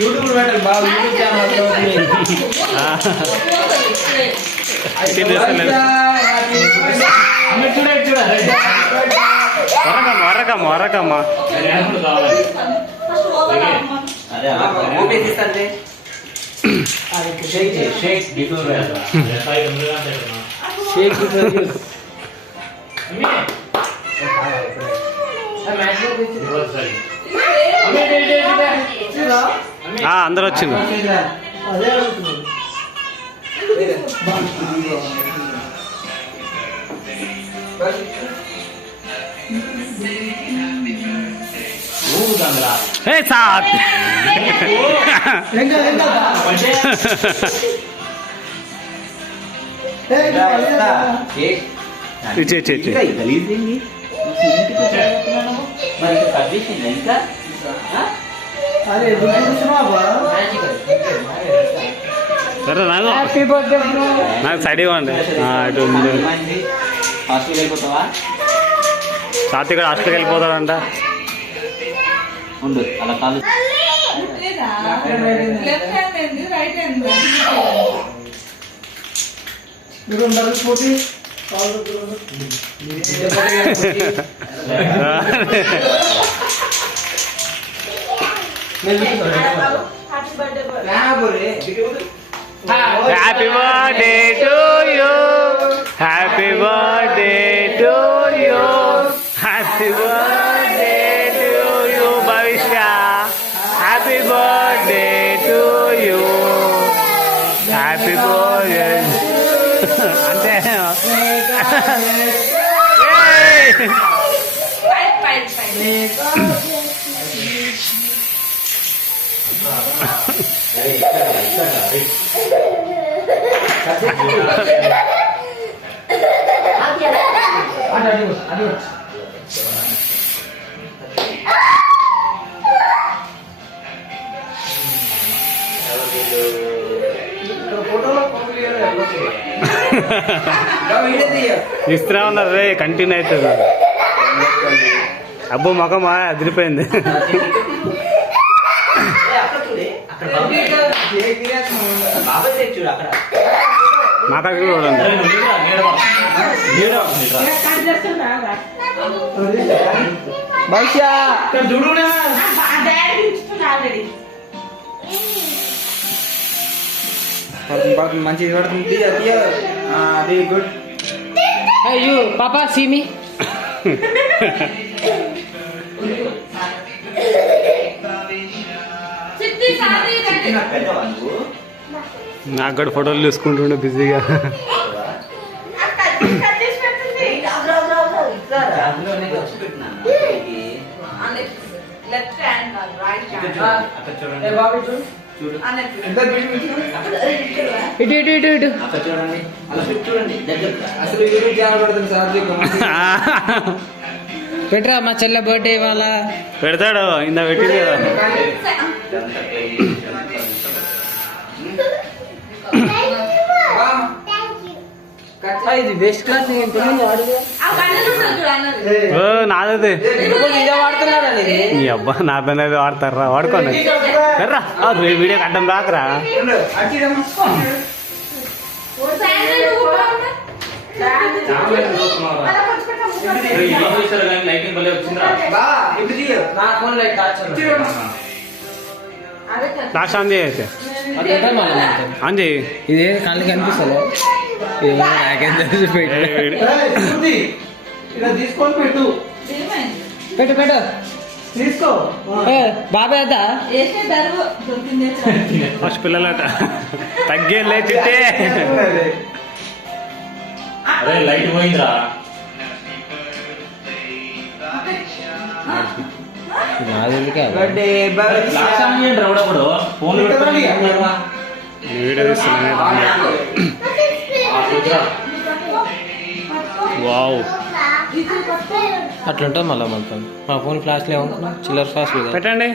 YouTube పెట్టాలి బాబు, YouTube channel వరకమ్మా అందరు వచ్చింది. సాత్ సరే నాకు సైడ్ ఇవ్వండి. ఇటు సాత్విక హాస్టల్కి వెళ్ళిపోతాడంట. అలా కాదు happy birthday to you, happy birthday to you, happy birthday to you Bhavishya, happy birthday to you, happy birthday. అంతే ఇస్తా ఉన్నారు రే, కంటిన్యూ అవుతుంది. అబ్బో మొఖమా అదిరిపోయింది. మాకు చూడండి. మంచిగా పడుతుంది. అది గుడ్. అయ్యో పాపా సీమి నాకు కూడా ఫోటోలు తీసుకుంటుండే బిజీగా. ఇటు ఇటు ఇటు ఇటు పెట్టరా మా చెల్లె బర్త్డే ఇవాళ. పెడతాడు, ఇందా పెట్టింది కదా. ఇది బెస్ట్ క్లాస్. నాదే ఇదే వాడుతున్నాడా నీ అబ్బా, నా పని అయితే వాడతారా, వాడుకోండి. ఎర్రా వీడియోకి అడ్డం రాకరా. లాస్ట్ ఆన్ అయితే ఆన్ చేయి. ఇదే కళ్ళకి అనిపిస్తలే. తీసుకొని పెట్టు పెట్టు పెట్టు తీసుకో. బాబాయ్ అదా ఫస్ట్ పిల్లలట తగ్గేలే తిట్టే. లైట్ పోయిందిరా. వీడియో తీస్తున్నా. వావ్ అట్లుంటుంది మళ్ళీ మొత్తం. మా ఫోన్ ఫ్లాష్లో ఏమనుకున్నా చిల్లర ఫ్లాష్ పెట్టండి.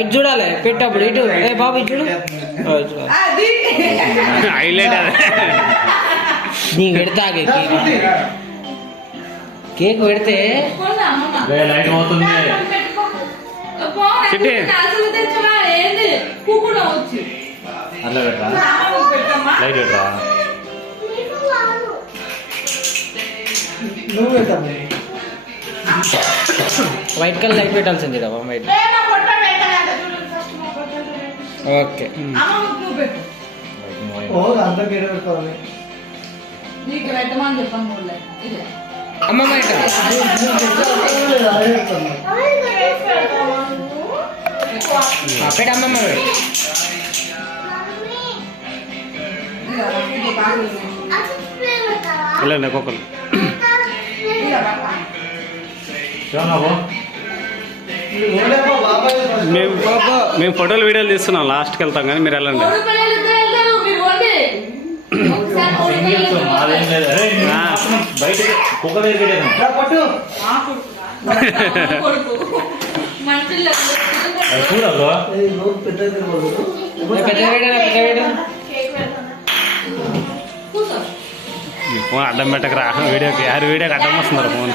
ఇటు చూడాలి పెట్టప్పుడు. ఇటు ఏ బాబు ఇటు చూడు. హైలైట్ అదే. నీకు పెడతా కేక్ పెడితే లైట్ పోతుంది. చిట్టి అట్లా పెట్టరా లైట్ పెట్టరా నువ్వు పెట్టాము. వైట్ కలర్ లైట్ పెట్టాల్సింది రా వైట్. ఓకే ఓ అంతా గేడ పెట్టుకోవాలి. అమ్మ బయట పెట్ట అమ్మమ్మ వెళ్ళండి ఒక్కొక్కరు. మేము ఫోటోలు వీడియోలు తీస్తున్నాం, లాస్ట్కి వెళ్తాం కానీ మీరు వెళ్ళండి. బయట కుక్క దగ్గర పెట్టాను పట్టు చూడదు పెద్ద ఈ ఫోన్ అడ్డం పెట్టకరా వీడియోకి, యారు వీడియోకి అడ్డం వస్తున్నారు ఫోన్.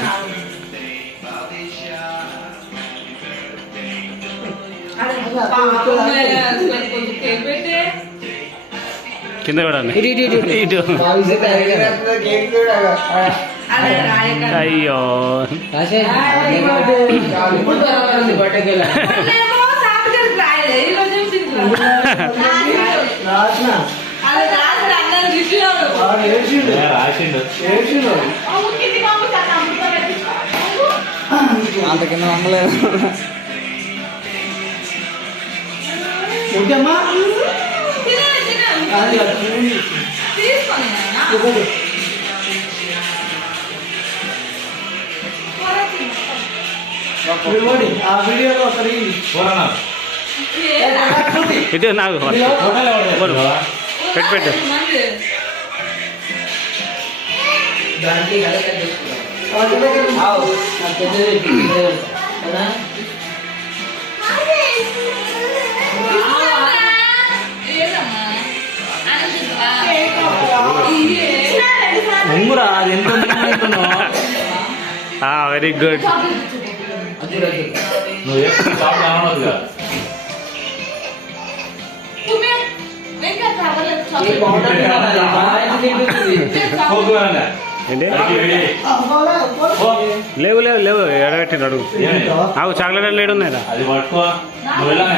కింద చూడండి ఇటు. అయ్యో రాసిండు అంత కింద నమ్మలేదు. ఓకేమ్మా ఆ వీడియోలో ఒకటి ఇటు నాకు పెట్టు పెట్టు. ఉంగురా అది ఎంత వెరీ గుడ్. నువ్వు ఎప్పుడు షాప్ రావద్దుగా ఏంటి లేవు లేవు లేవు ఎడబెట్టిండు అడుగు. నాకు చాక్లెట్ లేడు ఉన్నాయిరా. అది పట్టుకో నువ్వు వెళ్ళగా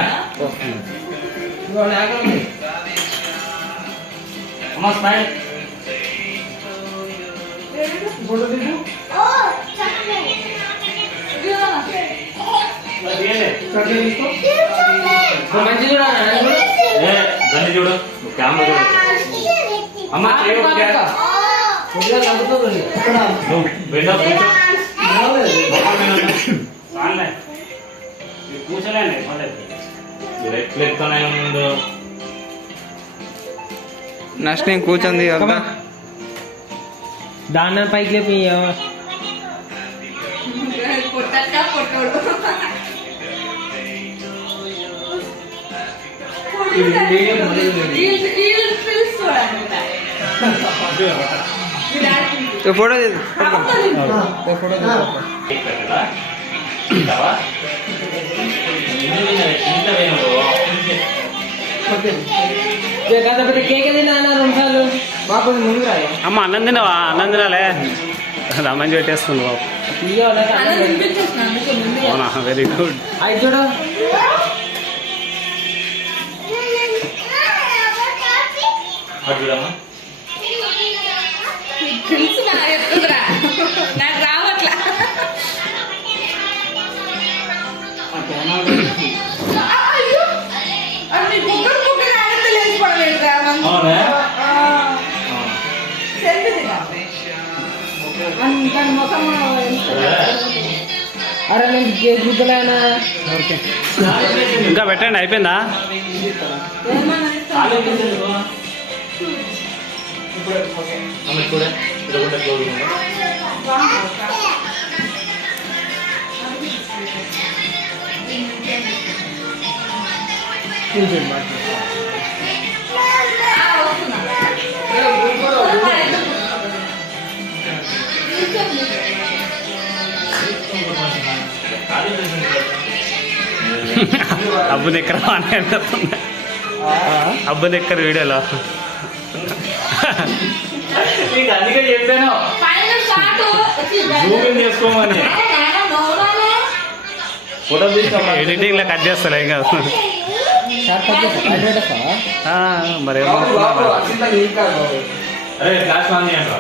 అమ్మ స్మైల్ మంచి దాన్ని చూడు కెమెరా చూడు అమ్మ నువ్వు వెళ్ళా కూర్చోలేండి ఎట్లా ఎక్కుతానే ఉందో నెక్స్ట్ నేను కూర్చొంది కదా దాన్ని పైకి లేపి ఫోటో పెట్టదా తింటావా కేక్ తిన్నా 2 సార్లు బాబు ముందు రాయ అమ్మ అన్నం తినవా? అన్నం తినాలే రమ్మని పెట్టేస్తుంది బాబు. అవునా వెరీ గుడ్. అది చూడు అది చూడమ్మా నాకు రావట్లా అన్ని ముగ్గురు ముగ్గురు ఆనంద లేచి పడలేదు అవునా దాని ముఖం అరే నేను కేక్ గుద్దలేనా ఇంకా పెట్టండి, అయిపోయిందా? అమ్మ చూడే ఇదొకటి క్లోజ్ అబ్బు దగ్గర అబ్బు దగ్గర వీడియోలో నీకు అందుకే చెప్పాను ఫైనల్ స్టార్ట్ జూమ్ ఇన్ చేసుకోమని ఫోటో తీసుకోమని ఎడిటింగ్లో కట్ చేస్తాను ఏం కాదు మరి బాబు అక్షింత నీకు కాదు బాబు. అరే ఫ్లాష్ ఆన్ చేయండి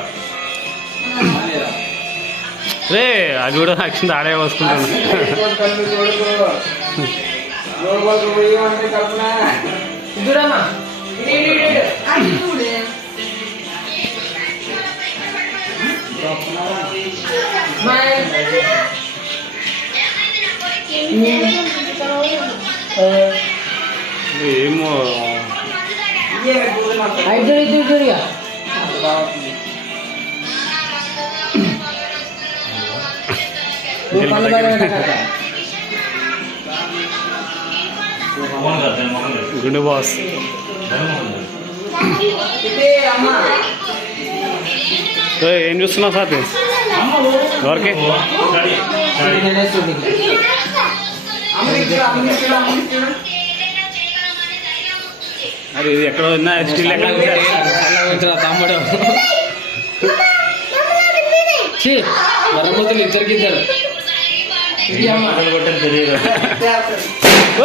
రే అది కూడా అక్షింత ఆడే పోసుకుంటాను కన్ను చూడకు. లోపలికి పోయేమంటే కల్పన. చూడమ్మా అది చూడు ఏమో ఇదే కూర్చొని మాట్లాడు. ఐదు చూడు చూడుగా మోహన్ గారు దాని మోహన్ గారు గుండు బాస్ దాని మోహన్ గారు ఇదే అమ్మ. ఏం చూస్తున్నావు సార్ ఎవరికి రెడీ రెడీ అమ్మ అది ఇది ఎక్కడ ఉన్నా స్టిల్ ఎక్కడ తమ్ముడు వరమతులు ఇద్దరికిద్దరు మొదలు కొట్టని తెలియదు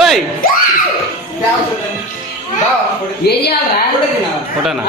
ఓయ్ ఏం చేయాలరా ఫోటోనా